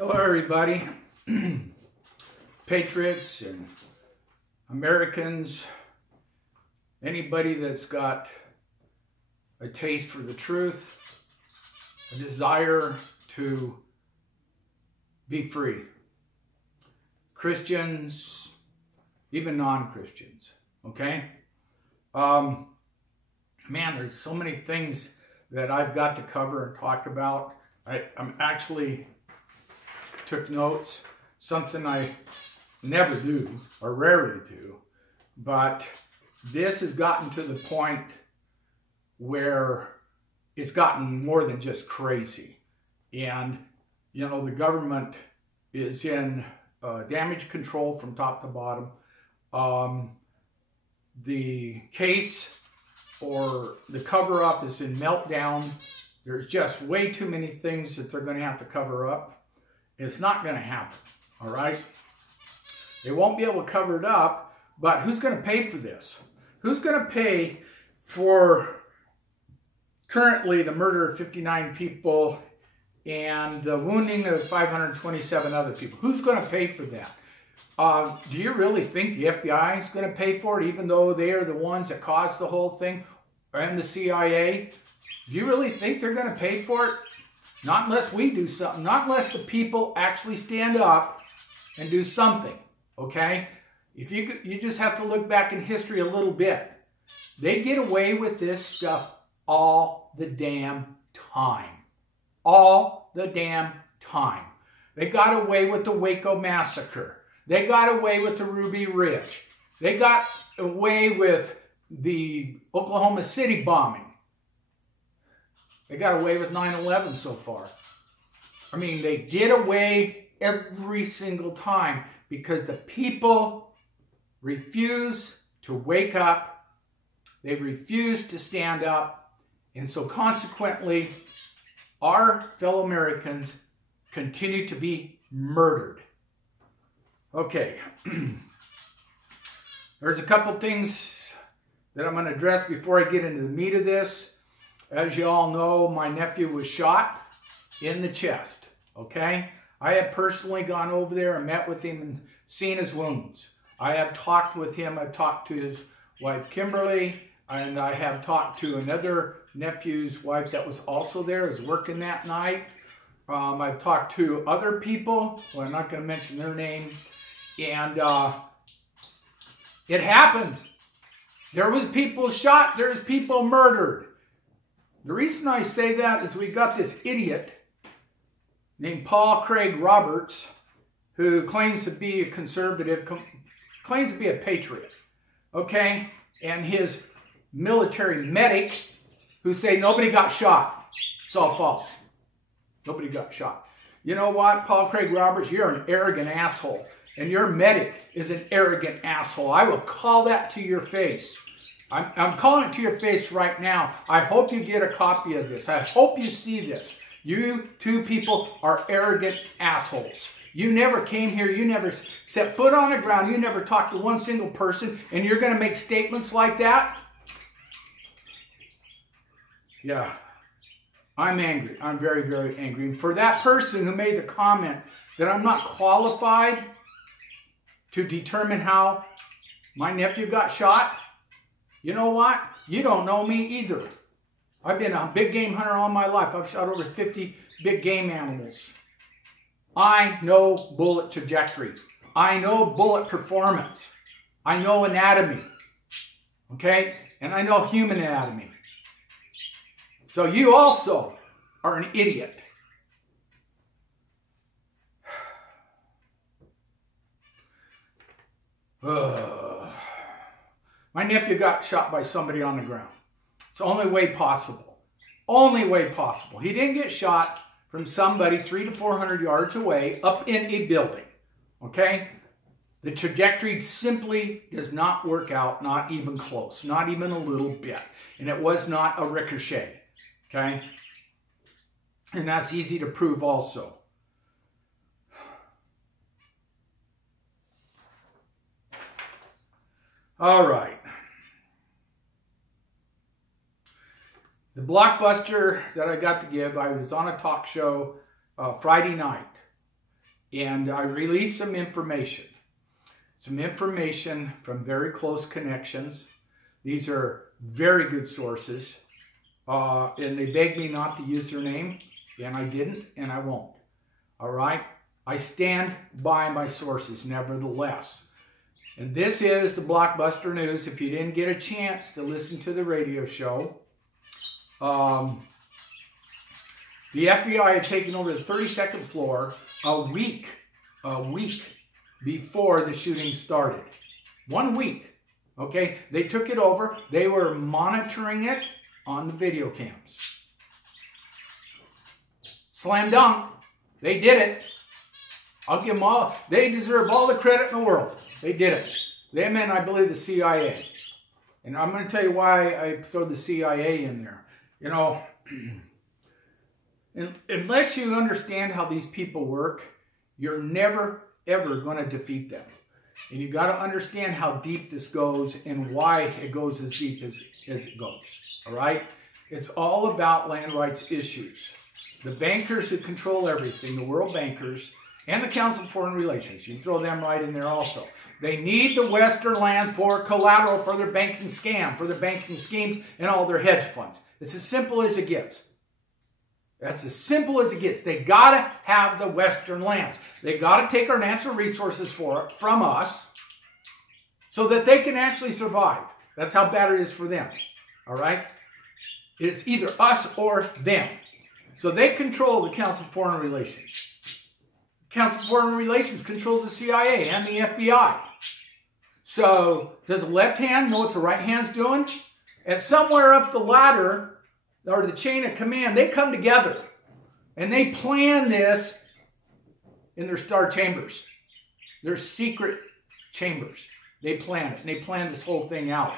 Hello, everybody. Patriots and Americans, anybody that's got a taste for the truth, a desire to be free. Christians, even non-Christians, okay? Man, there's so many things that I've got to cover and talk about. I'm actually took notes, something I never do or rarely do, but this has gotten to the point where it's gotten more than just crazy. And, you know, the government is in damage control from top to bottom. The case or the cover-up is in meltdown. There's just way too many things that they're going to have to cover up. It's not going to happen, all right? They won't be able to cover it up, but who's going to pay for this? Who's going to pay for currently the murder of 59 people and the wounding of 527 other people? Who's going to pay for that? Do you really think the FBI is going to pay for it, even though they are the ones that caused the whole thing, and the CIA? Do you really think they're going to pay for it? Not unless we do something. Not unless the people actually stand up and do something, okay? If you just have to look back in history a little bit. They get away with this stuff all the damn time. All the damn time. They got away with the Waco massacre. They got away with the Ruby Ridge. They got away with the Oklahoma City bombing. They got away with 9/11 so far. I mean, they get away every single time because the people refuse to wake up. They refuse to stand up. And so consequently, our fellow Americans continue to be murdered. Okay. There's a couple things that I'm going to address before I get into the meat of this. As you all know, my nephew was shot in the chest, okay? I have personally gone over there and met with him and seen his wounds. I have talked with him. I've talked to his wife, Kimberly, and I have talked to another nephew's wife that was also there, was working that night. I've talked to other people. Well, I'm not going to mention their name. And it happened. There was people shot. There's people murdered. The reason I say that is we got this idiot named Paul Craig Roberts who claims to be a conservative, claims to be a patriot, okay? And his military medic who say nobody got shot. It's all false. Nobody got shot. You know what, Paul Craig Roberts, you're an arrogant asshole. And your medic is an arrogant asshole. I will call that to your face. I'm calling it to your face right now. I hope you get a copy of this. I hope you see this. You two people are arrogant assholes. You never came here. You never set foot on the ground. You never talked to one single person. And you're going to make statements like that? Yeah. I'm angry. I'm very, very angry. And for that person who made the comment that I'm not qualified to determine how my nephew got shot, you know what? You don't know me either. I've been a big game hunter all my life. I've shot over 50 big game animals. I know bullet trajectory. I know bullet performance. I know anatomy. Okay? And I know human anatomy. So you also are an idiot. My nephew got shot by somebody on the ground. It's the only way possible. Only way possible. He didn't get shot from somebody 300 to 400 yards away up in a building. Okay? The trajectory simply does not work out, not even close, not even a little bit. And it was not a ricochet. Okay? And that's easy to prove also. All right. The blockbuster that I got to give, I was on a talk show Friday night. And I released some information from very close connections. These are very good sources. And they begged me not to use their name, and I didn't, and I won't. All right? I stand by my sources, nevertheless. And this is the Blockbuster News. If you didn't get a chance to listen to the radio show, the FBI had taken over the 32nd floor a week before the shooting started. 1 week, okay? They took it over. They were monitoring it on the video cams. Slam dunk. They did it. I'll give them all. They deserve all the credit in the world. They did it. Them and I believe the CIA. And I'm going to tell you why I throw the CIA in there. You know, unless you understand how these people work, you're never, ever going to defeat them. And you got to understand how deep this goes and why it goes as deep as it goes. All right? It's all about land rights issues. The bankers who control everything, the world bankers, and the Council of Foreign Relations, you can throw them right in there also. They need the Western lands for collateral for their banking scam, for their banking schemes, and all their hedge funds. It's as simple as it gets. That's as simple as it gets. They got to have the Western lands. They got to take our natural resources from us so that they can actually survive. That's how bad it is for them. All right? It's either us or them. So they control the Council of Foreign Relations. The Council of Foreign Relations controls the CIA and the FBI. So does the left hand know what the right hand's doing? And somewhere up the ladder, or the chain of command, they come together and they plan this in their star chambers, their secret chambers. They plan it, and they plan this whole thing out.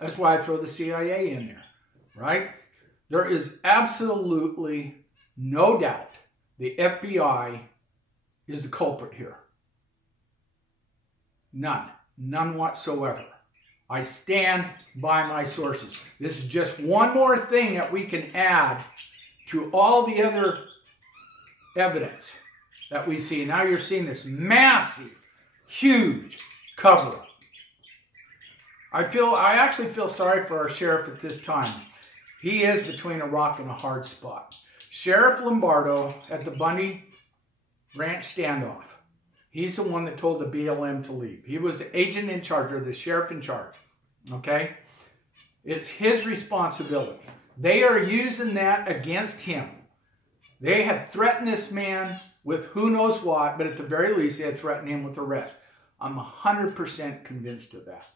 That's why I throw the CIA in there, right? There is absolutely no doubt the FBI is the culprit here. None. None whatsoever. I stand by my sources. This is just one more thing that we can add to all the other evidence that we see. Now you're seeing this massive, huge cover-up. I actually feel sorry for our sheriff at this time. He is between a rock and a hard spot. Sheriff Lombardo at the Bundy Ranch standoff. He's the one that told the BLM to leave. He was the agent in charge, or the sheriff in charge. Okay? It's his responsibility. They are using that against him. They had threatened this man with who knows what, but at the very least, they had threatened him with arrest. I'm 100% convinced of that.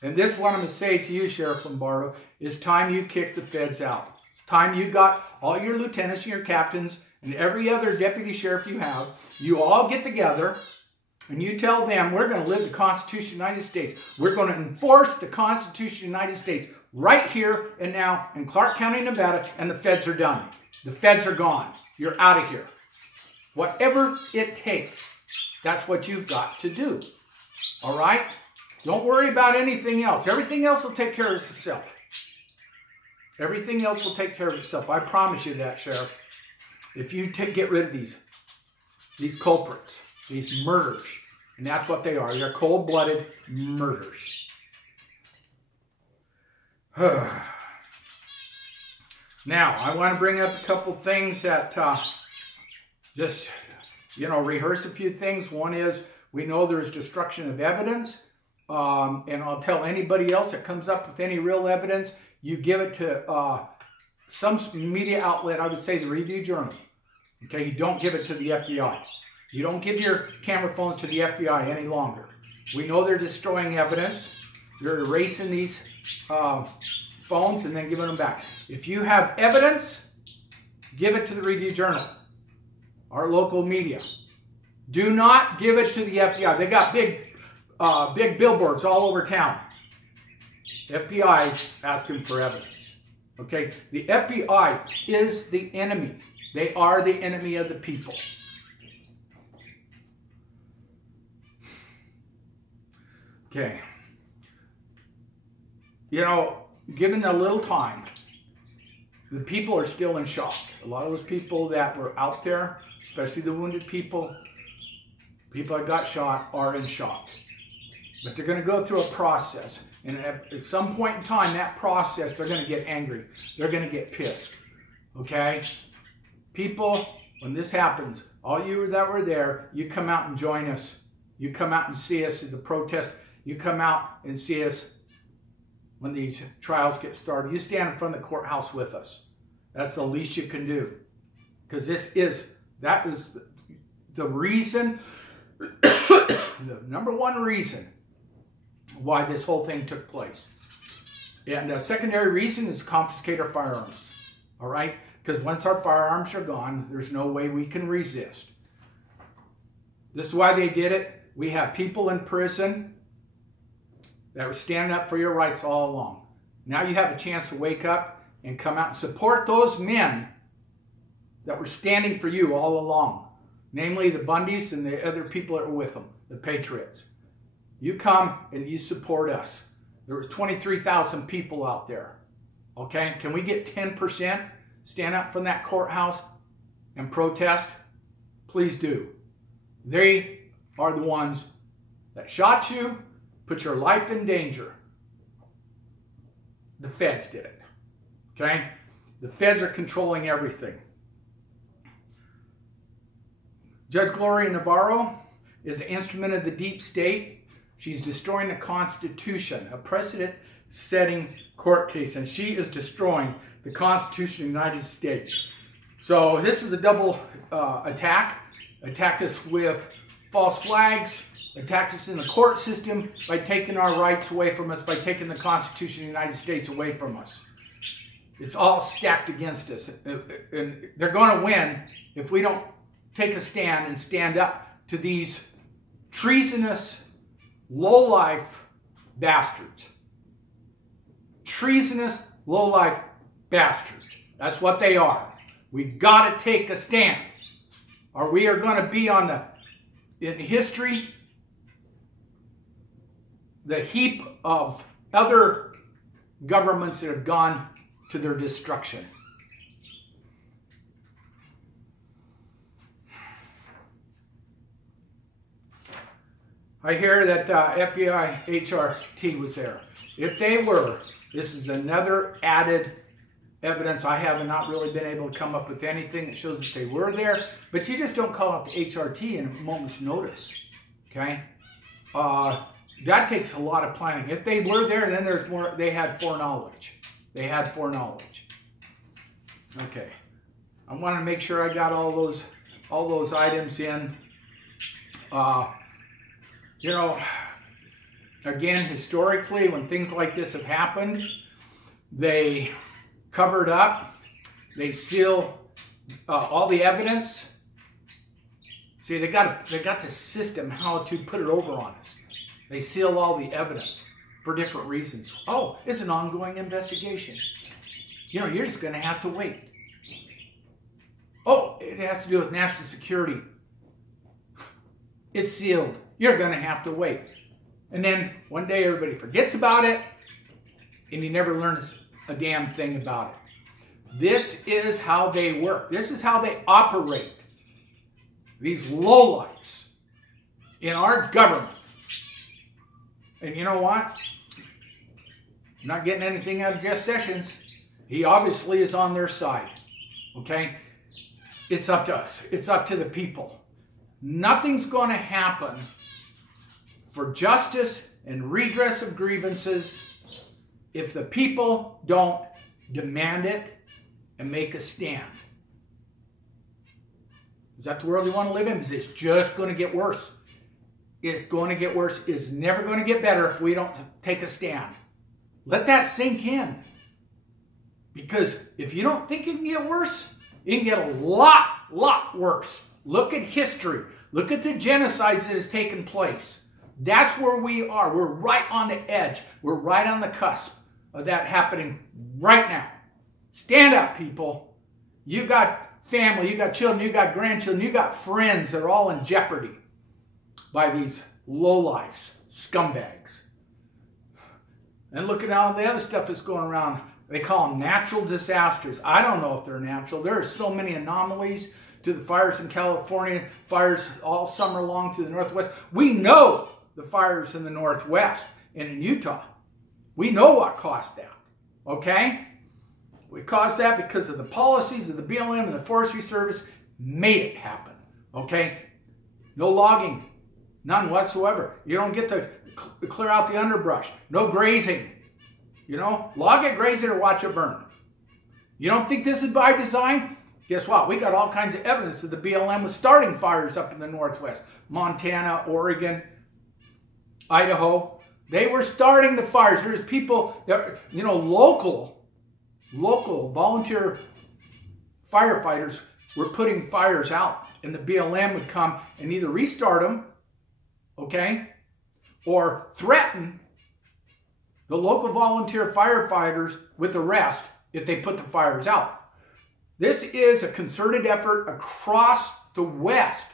And this is what I'm going to say to you, Sheriff Lombardo, is time you kick the feds out. It's time you got all your lieutenants and your captains and every other deputy sheriff you have, you all get together and you tell them, we're going to live the Constitution of the United States. We're going to enforce the Constitution of the United States right here and now in Clark County, Nevada, and the feds are done. The feds are gone. You're out of here. Whatever it takes, that's what you've got to do. All right? Don't worry about anything else. Everything else will take care of itself. Everything else will take care of itself. I promise you that, Sheriff. If you get rid of these culprits, these murders, and that's what they are. They're cold-blooded murders. Now, I want to bring up a couple things that just, rehearse a few things. One is, we know there's destruction of evidence. And I'll tell anybody else that comes up with any real evidence, you give it to some media outlet, I would say the Review-Journal. Okay, you don't give it to the FBI. You don't give your camera phones to the FBI any longer. We know they're destroying evidence. They're erasing these phones and then giving them back. If you have evidence, give it to the Review-Journal, our local media. Do not give it to the FBI. They got big billboards all over town. The FBI is asking for evidence. Okay? The FBI is the enemy. They are the enemy of the people. Okay. Given a little time, the people are still in shock. A lot of those people that were out there, especially the wounded people, people that got shot, are in shock. But they're going to go through a process. And at some point in time, that process, they're going to get angry. They're going to get pissed. Okay? People, when this happens, all you that were there, you come out and join us. You come out and see us at the protest. You come out and see us when these trials get started. You stand in front of the courthouse with us. That's the least you can do. Because that is the reason, the number one reason why this whole thing took place. And the secondary reason is confiscate our firearms. All right? Because once our firearms are gone, there's no way we can resist. This is why they did it. We have people in prison that were standing up for your rights all along. Now you have a chance to wake up and come out and support those men that were standing for you all along. Namely the Bundys and the other people that were with them, the Patriots. You come and you support us. There was 23,000 people out there. Okay? Can we get 10% stand up from that courthouse and protest? Please do. They are the ones that shot you, put your life in danger. The feds did it. Okay? The feds are controlling everything. Judge Gloria Navarro is an instrument of the deep state. She's destroying the Constitution, a precedent-setting court case, and she is destroying the Constitution of the United States. So this is a double attack. Attack us with false flags, attack us in the court system by taking our rights away from us, by taking the Constitution of the United States away from us. It's all stacked against us. And they're going to win if we don't take a stand and stand up to these treasonous, low-life bastards. Treasonous, low-life bastards. That's what they are. We got to take a stand, or we are going to be on in history, the heap of other governments that have gone to their destruction. I hear that FBI HRT was there. If they were, this is another added evidence. I have not really been able to come up with anything that shows that they were there, but you just don't call out the HRT in a moment's notice, okay? That takes a lot of planning. If they were there, then there's more. They had foreknowledge. They had foreknowledge. Okay, I want to make sure I got all those items in. You know, again, historically, when things like this have happened, they cover it up. They seal all the evidence. See, they got the system how to put it over on us. They seal all the evidence for different reasons. Oh, it's an ongoing investigation. You know, you're just going to have to wait. Oh, it has to do with national security. It's sealed. You're going to have to wait. And then one day everybody forgets about it, and you never learn a damn thing about it. This is how they work. This is how they operate. These lowlifes in our government. And you know what? I'm not getting anything out of Jeff Sessions. He obviously is on their side. Okay? It's up to us. It's up to the people. Nothing's going to happen for justice and redress of grievances if the people don't demand it and make a stand. Is that the world you want to live in? Because it's just going to get worse. It's going to get worse. It's never going to get better if we don't take a stand. Let that sink in. Because if you don't think it can get worse, it can get a lot worse. Look at history. Look at the genocides that has taken place. That's where we are. We're right on the edge. We're right on the cusp of that happening right now. Stand up, people. You got family, you got children, you got grandchildren, you got friends that are all in jeopardy by these lowlifes, scumbags. And look at all the other stuff that's going around. They call them natural disasters. I don't know if they're natural. There are so many anomalies to the fires in California, fires all summer long to the Northwest. We know the fires in the Northwest and in Utah. We know what caused that, okay? We caused that because of the policies of the BLM and the Forestry Service made it happen, okay? No logging, none whatsoever. You don't get to clear out the underbrush. No grazing. You know, log it, graze it, or watch it burn. You don't think this is by design? Guess what? We got all kinds of evidence that the BLM was starting fires up in the Northwest. Montana, Oregon, Idaho. They were starting the fires. There's people that, you know, local volunteer firefighters were putting fires out. And the BLM would come and either restart them, okay, or threaten the local volunteer firefighters with arrest if they put the fires out. This is a concerted effort across the West.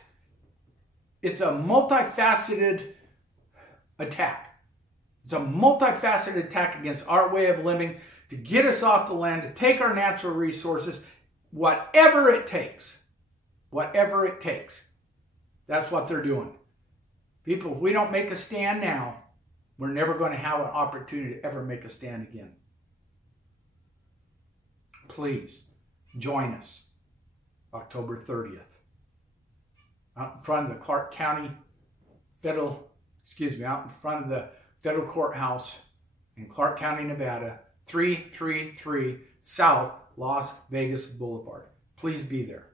It's a multifaceted attack. It's a multifaceted attack against our way of living, to get us off the land, to take our natural resources, whatever it takes. Whatever it takes. That's what they're doing. People, if we don't make a stand now, we're never going to have an opportunity to ever make a stand again. Please join us October 30th out in front of the Clark County out in front of the federal courthouse in Clark County, Nevada, 333 South Las Vegas Boulevard. Please be there.